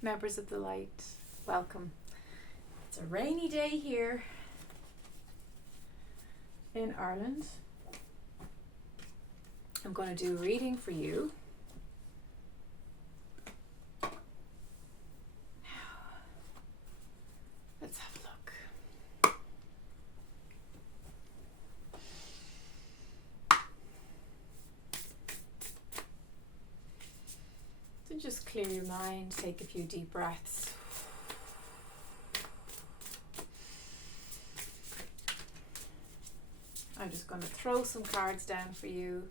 Members of the light, welcome. It's a rainy day here in Ireland. I'm going to do a reading for you. Let's have a look. So just clear your mind, take a few deep breaths. I'm just going to throw some cards down for you.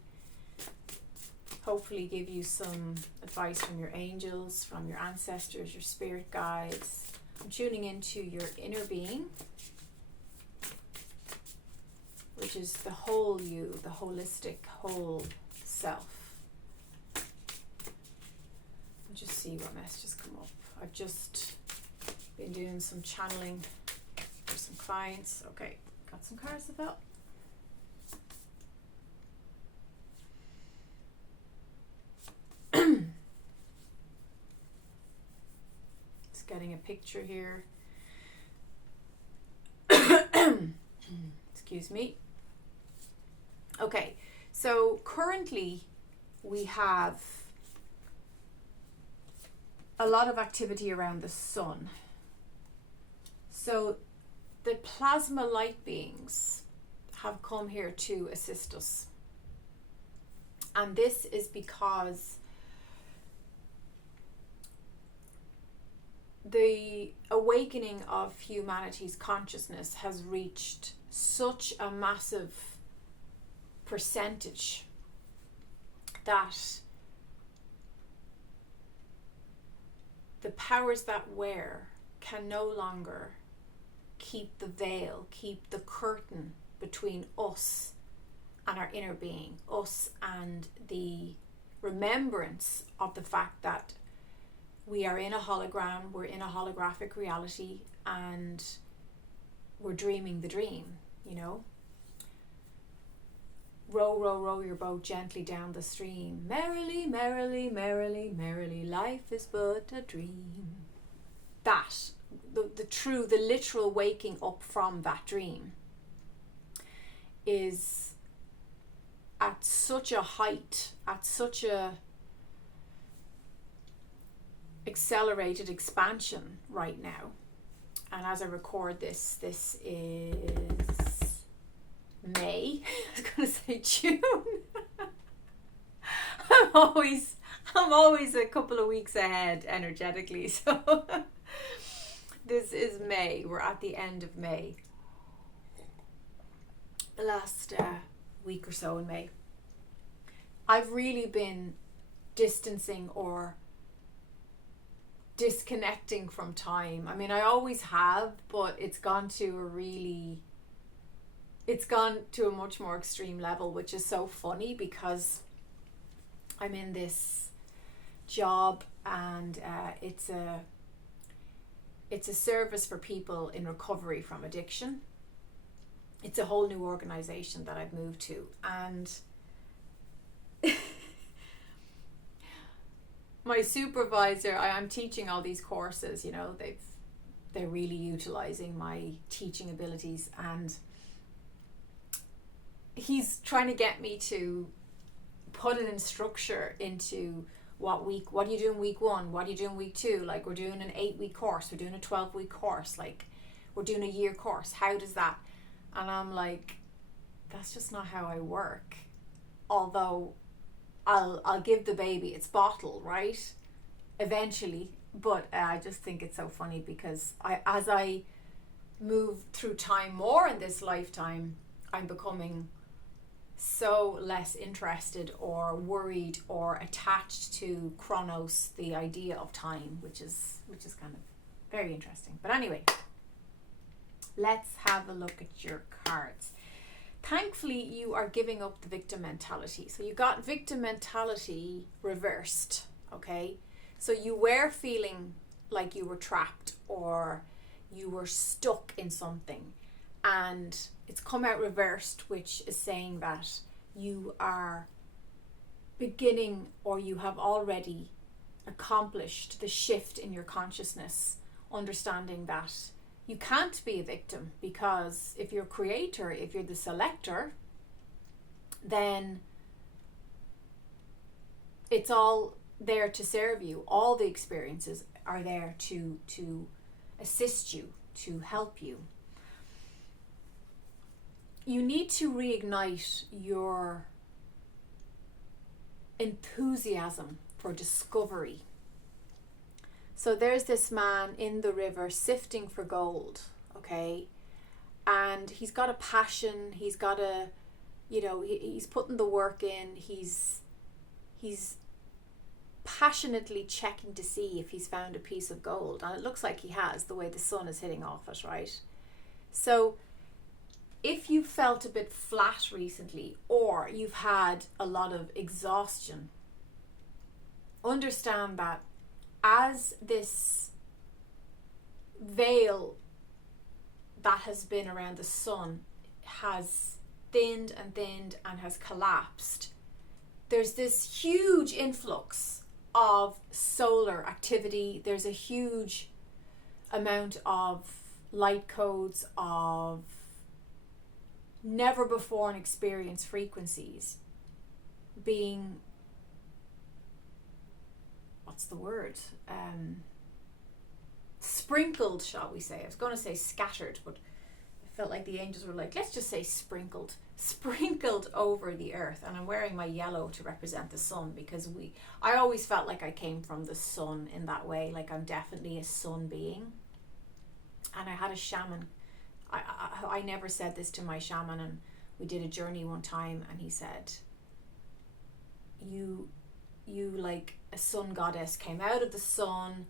Hopefully give you some advice from your angels, from your ancestors, your spirit guides. I'm tuning into your inner being, which is the whole you, the holistic whole self. Just see what messages come up. I've just been doing some channeling for some clients. Okay, got some cards of that. Just getting a picture here. Excuse me. Okay, so currently we have a lot of activity around the sun. So the plasma light beings have come here to assist us. And this is because the awakening of humanity's consciousness has reached such a massive percentage that the powers that wear can no longer keep the veil, keep the curtain between us and our inner being, us and the remembrance of the fact that we are in a hologram, we're in a holographic reality, and we're dreaming the dream, you know. Row, row, row your boat gently down the stream. Merrily, merrily, merrily, merrily, life is but a dream. That, the literal waking up from that dream is at such a height, at such a accelerated expansion right now. And as I record this is May. I was going to say June. I'm always a couple of weeks ahead energetically. So this is May. We're at the end of May. The last week or so in May. I've really been distancing or disconnecting from time. I mean, I always have, but it's gone to a much more extreme level, which is so funny because I'm in this job and it's a service for people in recovery from addiction. It's a whole new organization that I've moved to, and my supervisor, I'm teaching all these courses, you know, they're really utilizing my teaching abilities, and he's trying to get me to put in structure into what are you doing week 1, what are you doing week 2, like we're doing an 8-week course, we're doing a 12-week course, like we're doing a year course, how does that? And I'm like, that's just not how I work. Although I'll give the baby its bottle, right? Eventually. But I just think it's so funny because as I move through time more in this lifetime, I'm becoming so less interested or worried or attached to chronos, the idea of time, which is kind of very interesting. But anyway, let's have a look at your cards. Thankfully, you are giving up the victim mentality. So you got victim mentality reversed, okay? So you were feeling like you were trapped or you were stuck in something. And it's come out reversed, which is saying that you are beginning or you have already accomplished the shift in your consciousness, understanding that you can't be a victim, because if you're creator, if you're the selector, then it's all there to serve you. All the experiences are there to assist you, to help you. You need to reignite your enthusiasm for discovery. So there's this man in the river sifting for gold, okay? And he's got a passion, he's got a, he's putting the work in, he's passionately checking to see if he's found a piece of gold. And it looks like he has, the way the sun is hitting off it, right? So if you felt a bit flat recently, or you've had a lot of exhaustion, understand that as this veil that has been around the sun has thinned and thinned and has collapsed, there's this huge influx of solar activity. There's a huge amount of light codes, of never before experienced frequencies being, what's the word, sprinkled, shall we say. I was going to say scattered, but I felt like the angels were like, let's just say sprinkled over the earth. And I'm wearing my yellow to represent the sun, because I always felt like I came from the sun in that way, like I'm definitely a sun being. And I had a shaman. I never said this to my shaman, and we did a journey one time, and he said, you like a sun goddess came out of the sun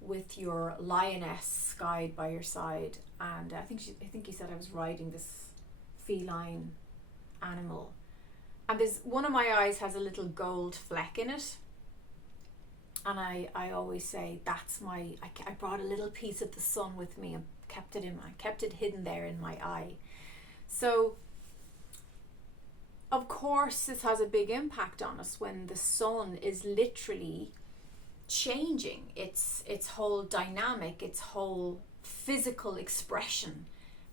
with your lioness guide by your side. And I think he said I was riding this feline animal, and there's one of my eyes has a little gold fleck in it, and I always say that's I brought a little piece of the sun with me and I kept it hidden there in my eye. So of course this has a big impact on us when the sun is literally changing its whole dynamic, its whole physical expression.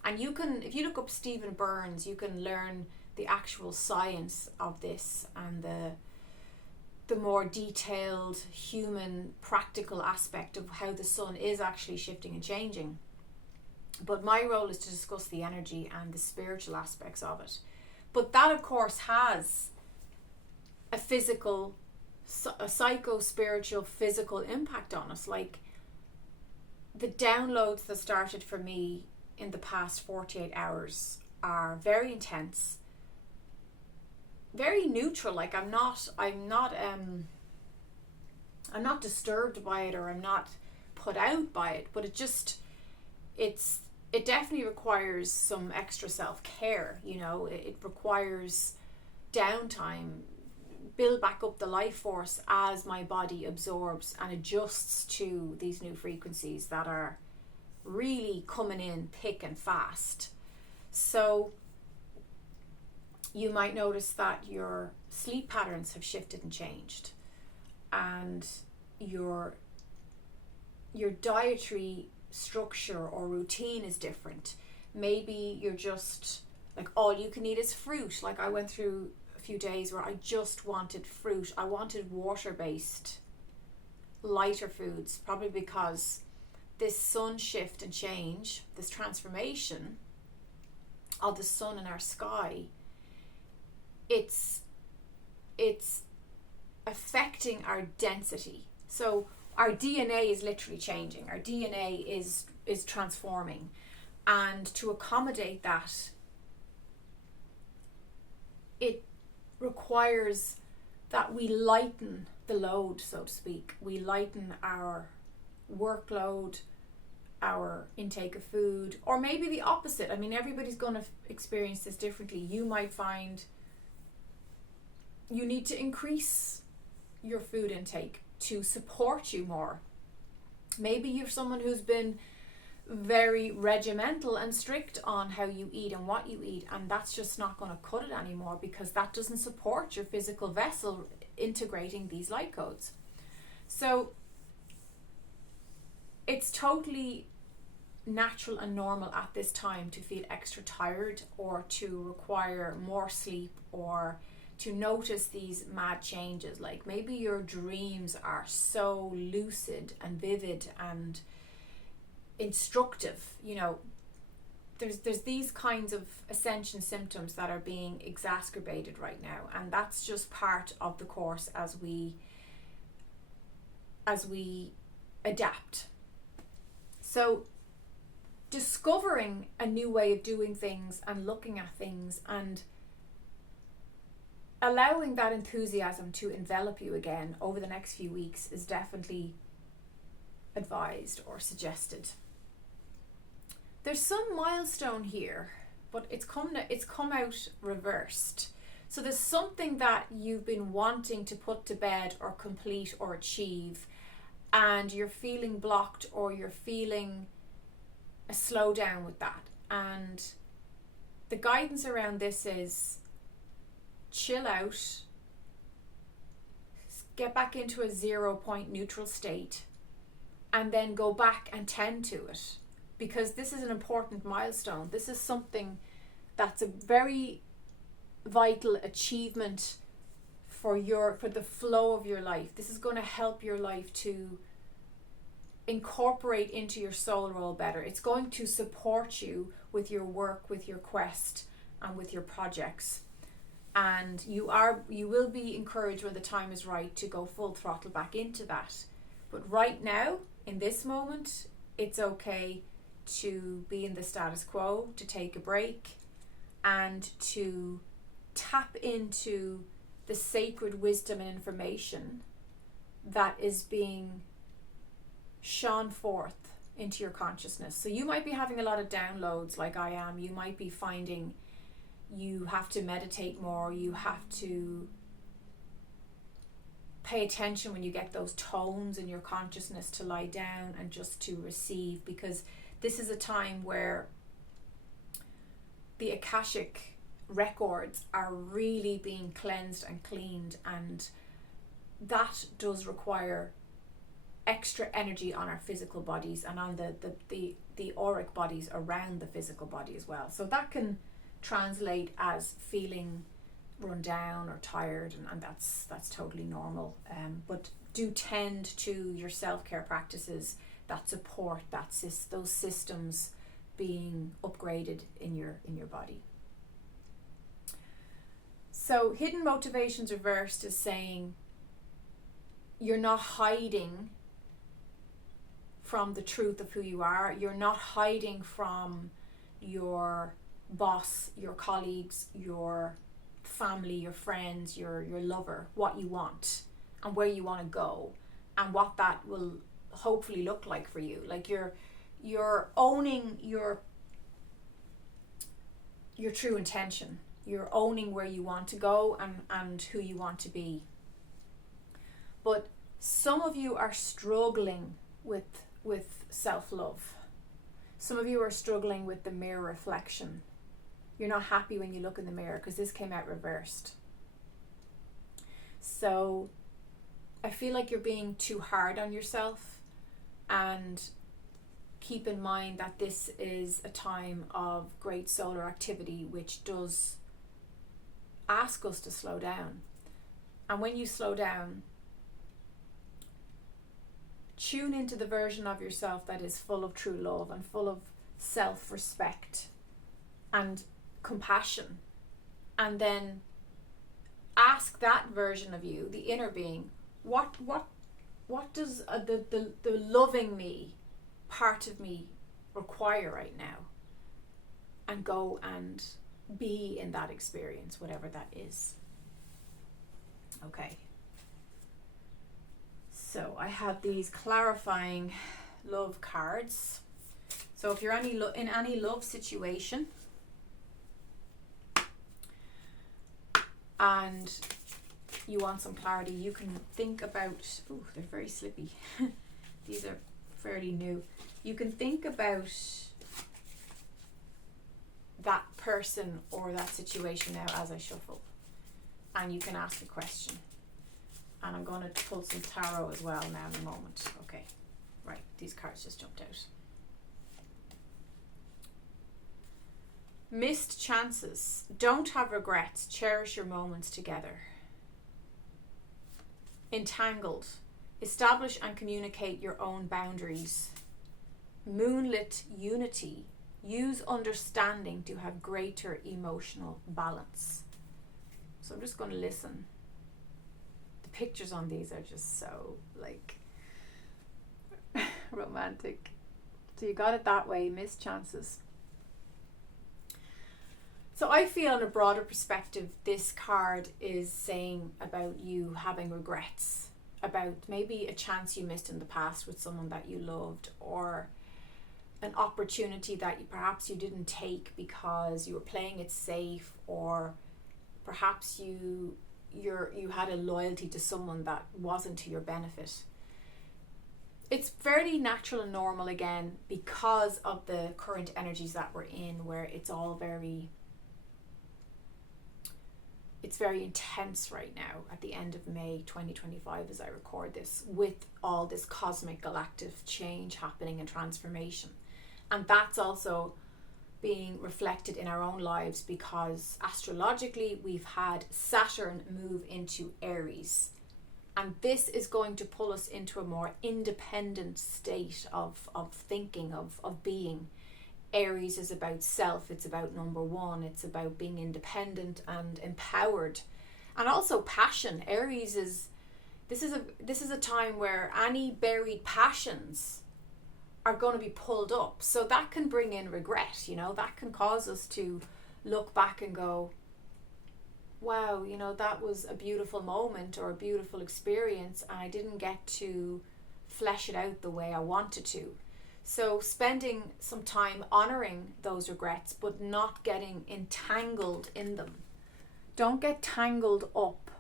And you can, if you look up Stephen Burns, you can learn the actual science of this and the more detailed human practical aspect of how the sun is actually shifting and changing. But my role is to discuss the energy and the spiritual aspects of it. But that of course has a physical, a psycho-spiritual physical impact on us. Like the downloads that started for me in the past 48 hours are very intense, very neutral. Like I'm not disturbed by it, or I'm not put out by it, but it definitely requires some extra self-care. It requires downtime, build back up the life force as my body absorbs and adjusts to these new frequencies that are really coming in thick and fast. So you might notice that your sleep patterns have shifted and changed, and your dietary structure or routine is different. Maybe you're just like all you can eat is fruit. Like I went through a few days where I just wanted fruit. I wanted water-based, lighter foods, probably because this sun shift and change, this transformation of the sun in our sky, it's affecting our density. So our DNA is literally changing. Our DNA is transforming. And to accommodate that, it requires that we lighten the load, so to speak. We lighten our workload, our intake of food, or maybe the opposite. I mean, everybody's going to experience this differently. You might find you need to increase your food intake to support you more. Maybe you're someone who's been very regimental and strict on how you eat and what you eat, and that's just not going to cut it anymore, because that doesn't support your physical vessel integrating these light codes. So it's totally natural and normal at this time to feel extra tired or to require more sleep or to notice these mad changes. Like maybe your dreams are so lucid and vivid and instructive, you know. There's these kinds of ascension symptoms that are being exacerbated right now, and that's just part of the course as we adapt. So discovering a new way of doing things and looking at things and allowing that enthusiasm to envelop you again over the next few weeks is definitely advised or suggested. There's some milestone here, but it's come out reversed. So there's something that you've been wanting to put to bed or complete or achieve, and you're feeling blocked or you're feeling a slowdown with that. And the guidance around this is chill out, get back into a 0 point neutral state, and then go back and tend to it. Because this is an important milestone. This is something that's a very vital achievement for the flow of your life. This is going to help your life to incorporate into your soul role better. It's going to support you with your work, with your quest, and with your projects. And you will be encouraged when the time is right to go full throttle back into that. But right now, in this moment, it's okay to be in the status quo, to take a break, and to tap into the sacred wisdom and information that is being shone forth into your consciousness. So you might be having a lot of downloads like I am. You might be finding you have to meditate more, you have to pay attention when you get those tones in your consciousness to lie down and just to receive, because this is a time where the Akashic records are really being cleansed and cleaned, and that does require extra energy on our physical bodies and on the auric bodies around the physical body as well. So that can translate as feeling run down or tired, and that's totally normal. But do tend to your self-care practices that support those systems being upgraded in your body. So hidden motivations reversed is saying you're not hiding from the truth of who you are. You're not hiding from your boss, your colleagues, your family, your friends, your lover, what you want and where you want to go and what that will hopefully look like for you. Like you're owning your true intention. You're owning where you want to go and who you want to be. But some of you are struggling with self-love. Some of you are struggling with the mirror reflection. You're not happy when you look in the mirror because this came out reversed. So I feel like you're being too hard on yourself, and keep in mind that this is a time of great solar activity which does ask us to slow down. And when you slow down, tune into the version of yourself that is full of true love and full of self-respect and compassion, and then ask that version of you, the inner being, what does the loving me part of me require right now, and go and be in that experience, whatever that is. Okay, so I have these clarifying love cards. So if you're in any love situation and you want some clarity, you can think about, they're very slippy. These are fairly new. You can think about that person or that situation now as I shuffle, and you can ask a question. And I'm going to pull some tarot as well now in a moment. Okay, right, these cards just jumped out. Missed chances. Don't have regrets. Cherish your moments together. Entangled. Establish and communicate your own boundaries. Moonlit unity. Use understanding to have greater emotional balance. So I'm just going to listen. The pictures on these are just so like romantic. So you got it that way. Missed chances. So I feel on a broader perspective, this card is saying about you having regrets, about maybe a chance you missed in the past with someone that you loved, or an opportunity that perhaps you didn't take because you were playing it safe, or perhaps you had a loyalty to someone that wasn't to your benefit. It's fairly natural and normal again because of the current energies that we're in, where it's all very intense right now at the end of May 2025 as I record this, with all this cosmic galactic change happening and transformation. And that's also being reflected in our own lives because astrologically we've had Saturn move into Aries. And this is going to pull us into a more independent state of thinking, of being. Aries is about self, it's about number one, it's about being independent and empowered. And also passion. Aries this is a time where any buried passions are going to be pulled up. So that can bring in regret, that can cause us to look back and go, wow, that was a beautiful moment or a beautiful experience and I didn't get to flesh it out the way I wanted to. So spending some time honoring those regrets, but not getting entangled in them. Don't get tangled up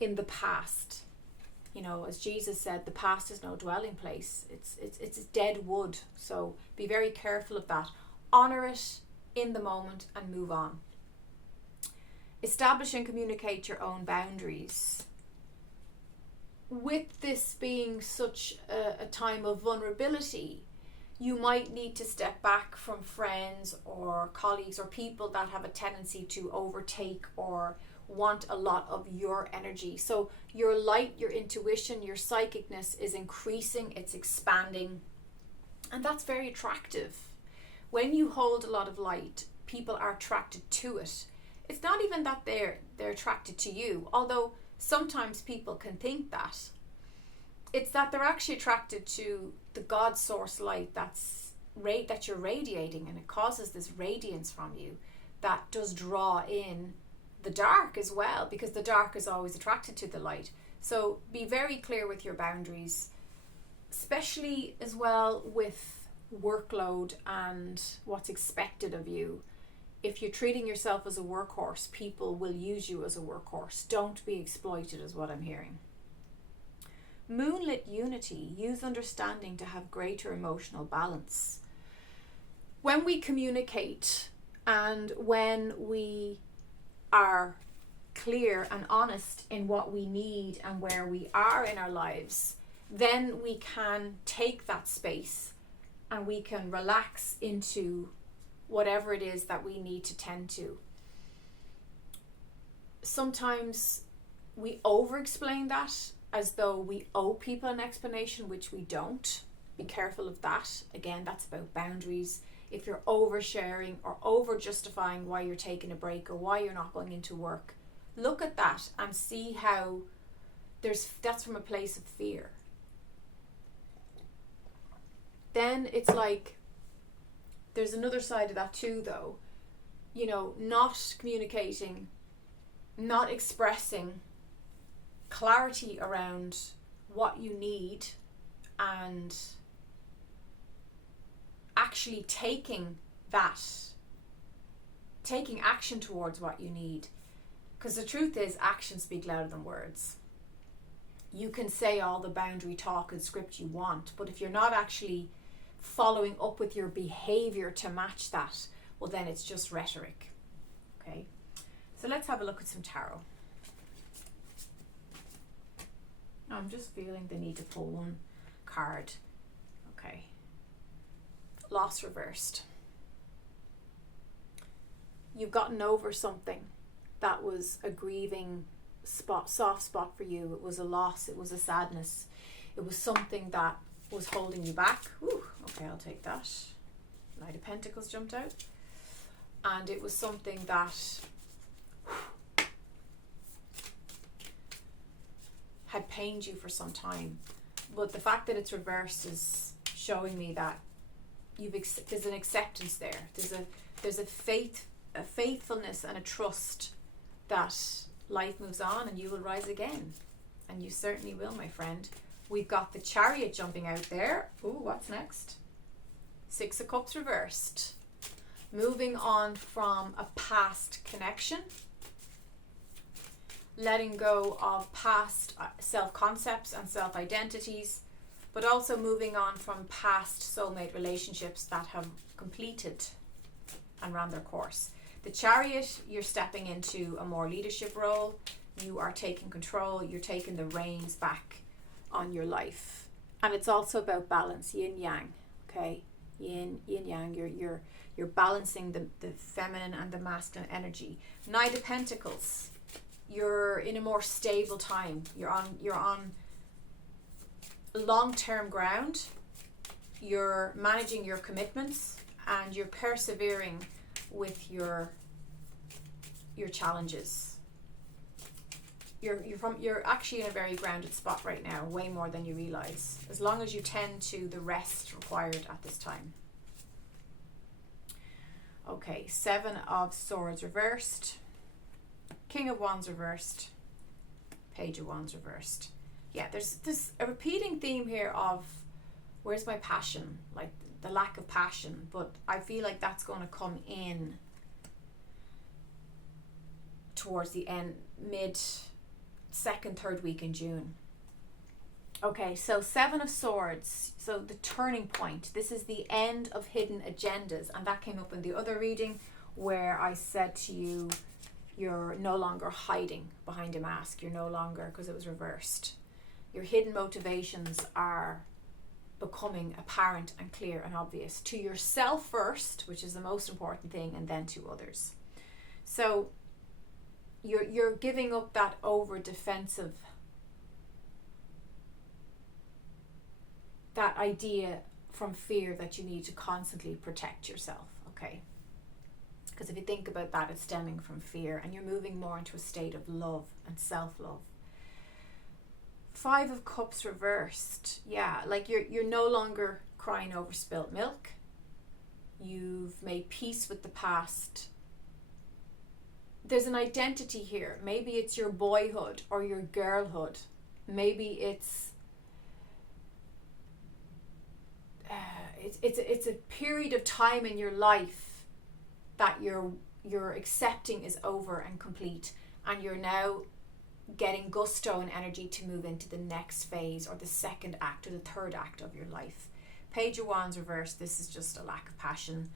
in the past. As Jesus said, the past is no dwelling place. It's dead wood. So be very careful of that. Honor it in the moment and move on. Establish and communicate your own boundaries. With this being such a time of vulnerability, you might need to step back from friends or colleagues or people that have a tendency to overtake or want a lot of your energy. So your light, your intuition, your psychicness is increasing, it's expanding, and that's very attractive. When you hold a lot of light, people are attracted to it. It's not even that they're attracted to you, although sometimes people can think that. It's that they're actually attracted to the God source light that you're radiating, and it causes this radiance from you that does draw in the dark as well, because the dark is always attracted to the light. So be very clear with your boundaries, especially as well with workload and what's expected of you. If you're treating yourself as a workhorse, people will use you as a workhorse. Don't be exploited is what I'm hearing. Moonlit unity. Use understanding to have greater emotional balance. When we communicate and when we are clear and honest in what we need and where we are in our lives, then we can take that space and we can relax into whatever it is that we need to tend to. Sometimes we over-explain that as though we owe people an explanation, which we don't. Be careful of that. Again, that's about boundaries. If you're oversharing or over-justifying why you're taking a break or why you're not going into work, look at that and see how that's from a place of fear. Then it's like, there's another side of that too, though. Not communicating, not expressing clarity around what you need and actually taking action towards what you need. Because the truth is, actions speak louder than words. You can say all the boundary talk and script you want, but if you're not actually following up with your behavior to match that, well, then it's just rhetoric. Okay, so let's have a look at some tarot. I'm just feeling the need to pull one card. Okay. Loss reversed. You've gotten over something that was a grieving soft spot for you. It was a loss. It was a sadness. It was something that was holding you back. Ooh, okay, I'll take that. Knight of Pentacles jumped out. And it was something that had pained you for some time. But the fact that it's reversed is showing me that there's an acceptance there. There's a faithfulness and a trust that life moves on and you will rise again. And you certainly will, my friend. We've got the Chariot jumping out there. Ooh, what's next? Six of Cups reversed. Moving on from a past connection. Letting go of past self-concepts and self-identities. But also moving on from past soulmate relationships that have completed and ran their course. The Chariot, you're stepping into a more leadership role. You are taking control. You're taking the reins back on your life. And it's also about balance, yin yang. Okay, yin yang. You're balancing the feminine and the masculine energy. Knight of Pentacles. You're in a more stable time. You're on long-term ground. You're managing your commitments and you're persevering with your challenges. You're actually in a very grounded spot right now, way more than you realize, as long as you tend to the rest required at this time. Okay, Seven of Swords reversed, King of Wands reversed, Page of Wands reversed. Yeah, there's a repeating theme here of where's my passion, like the lack of passion, but I feel like that's going to come in towards the end, mid second, third week in June. Okay, so Seven of Swords, so the turning point. This is the end of hidden agendas, and that came up in the other reading where I said to you, you're no longer hiding behind a mask. You're no longer, because it was reversed. Your hidden motivations are becoming apparent and clear and obvious to yourself first, which is the most important thing, and then to others. So you're giving up that over defensive, that idea from fear that you need to constantly protect yourself. Okay, because if you think about that, it's stemming from fear, and you're moving more into a state of love and self-love. Five of Cups reversed. Yeah, like you're no longer crying over spilt milk. You've made peace with the past. There's an identity here. Maybe it's your boyhood or your girlhood. Maybe it's a period of time in your life that you're accepting is over and complete, and you're now getting gusto and energy to move into the next phase or the second act or the third act of your life. Page of Wands reversed. This is just a lack of passion.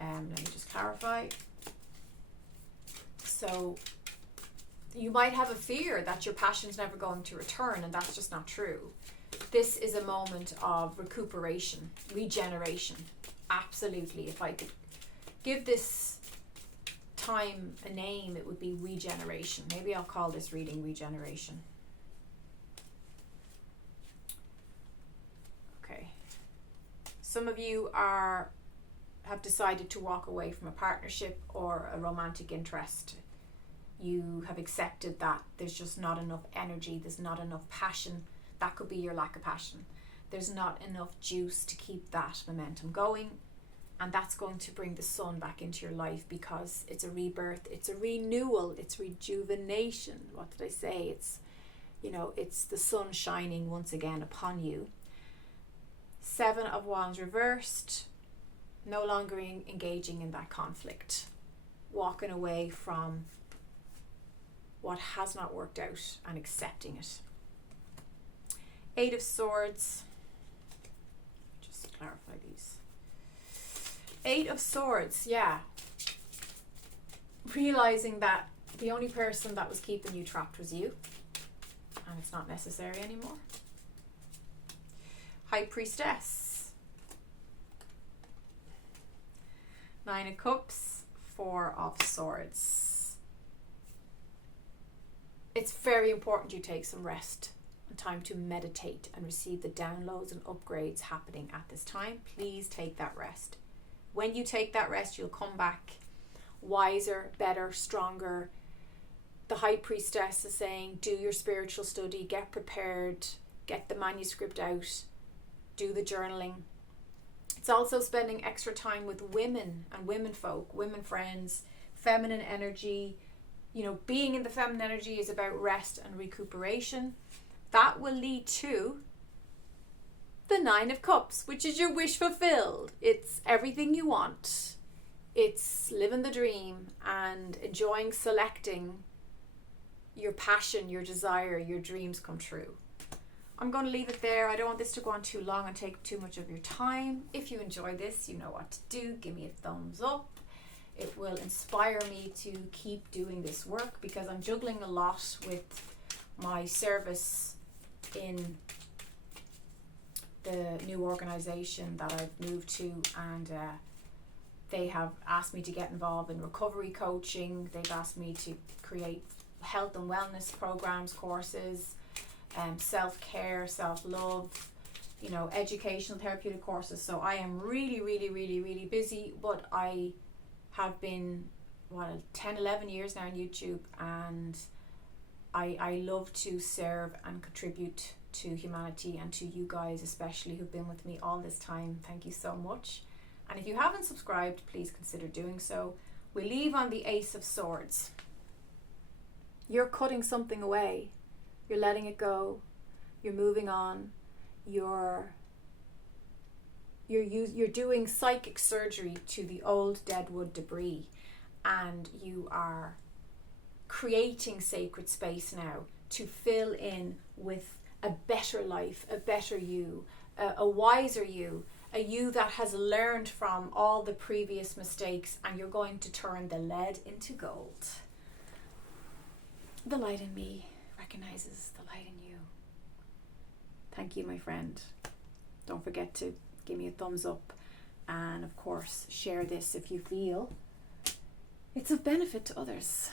Let me just clarify. So you might have a fear that your passion's never going to return, and that's just not true. This is a moment of recuperation, regeneration. Absolutely. If I could give this time a name, it would be regeneration. Maybe I'll call this reading regeneration. Okay. Some of you have decided to walk away from a partnership or a romantic interest. You have accepted that there's just not enough energy, there's not enough passion. That could be your lack of passion. There's not enough juice to keep that momentum going. And that's going to bring the sun back into your life, because it's a rebirth, it's a renewal, it's rejuvenation. What did I say? It's the sun shining once again upon you. Seven of Wands reversed. No longer engaging in that conflict. Walking away from what has not worked out and accepting it. Eight of Swords. Just clarify these. Eight of Swords, yeah. Realizing that the only person that was keeping you trapped was you. and it's not necessary anymore. High Priestess. 9 of Cups, 4 of Swords. It's very important you take some rest and time to meditate and receive the downloads and upgrades happening at this time. Please take that rest. When you take that rest, you'll come back wiser, better, stronger. The High Priestess is saying, do your spiritual study, get prepared, get the manuscript out, do the journaling. It's also spending extra time with women and women folk, women friends, feminine energy. You know, being in the feminine energy is about rest and recuperation. That will lead to the 9 of Cups, which is your wish fulfilled. It's everything you want. It's living the dream and enjoying selecting your passion, your desire, your dreams come true. I'm going to leave it there. I don't want this to go on too long and take too much of your time. If you enjoy this, you know what to do. Give me a thumbs up. It will inspire me to keep doing this work because I'm juggling a lot with my service in the new organization that I've moved to, and they have asked me to get involved in recovery coaching. They've asked me to create health and wellness programs, courses, self-care, self-love, you know, educational therapeutic courses. So I am really busy, but I have been 10, 11 years now on YouTube, and I love to serve and contribute to humanity and to you guys especially who've been with me all this time. Thank you so much. And if you haven't subscribed, please consider doing so. We leave on the Ace of Swords. You're cutting something away. You're letting it go. You're moving on. You're doing psychic surgery to the old deadwood debris, and you are creating sacred space now to fill in with a better life, a better you, a wiser you, a you that has learned from all the previous mistakes, and you're going to turn the lead into gold. The light in me recognizes the light in you. Thank you, my friend. Don't forget to give me a thumbs up, and of course share this if you feel it's of benefit to others.